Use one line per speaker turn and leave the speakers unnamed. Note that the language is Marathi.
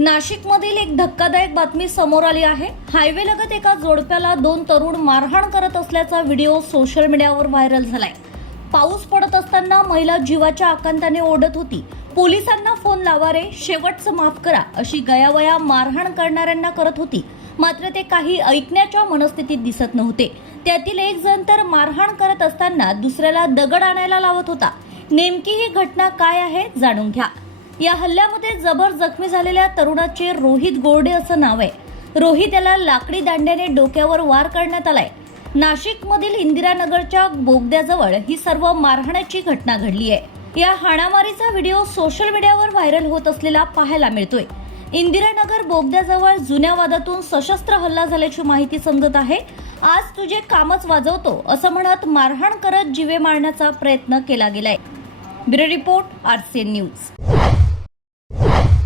नाशिकमधील एक धक्कादायक बातमी समोर आली आहे. हायवे लगत एका जोडप्याला दोन तरुण मारहाण करत असल्याचा व्हिडिओ सोशल मीडियावर व्हायरल झालाय. पाऊस पडत असताना महिला जीवाच्या आकांताने ओढत होती. पोलिसांना फोन लावा रे शेवटचं माफ करा अशी गयावया मारहाण करणाऱ्यांना करत होती. मात्र ते काही ऐकण्याच्या मनस्थितीत दिसत नव्हते. त्यातील एक जण तर मारहाण करत असताना दुसऱ्याला दगड आणायला लावत होता. नेमकी ही घटना काय आहे जाणून घ्या. या हल्ल्यामध्ये जबर जखमी झालेल्या तरुणाचे रोहित गोरडे असं नाव आहे. रोहित याला लाकडी दांड्याने डोक्यावर वार करण्यात आलाय. नाशिकमधील इंदिरानगरच्या बोगद्याजवळ ही सर्व मारहाणाची घटना घडली आहे. या हाणामारीचा व्हिडिओ सोशल मीडियावर व्हायरल होत असलेला पाहायला मिळतोय. इंदिरानगर बोगद्याजवळ जुन्या वादातून सशस्त्र हल्ला झाल्याची माहिती समजत आहे. आज तुझे कामच वाजवतो असं म्हणत मारहाण करत जीवे मारण्याचा प्रयत्न केला गेलाय. Bureau report RCN news.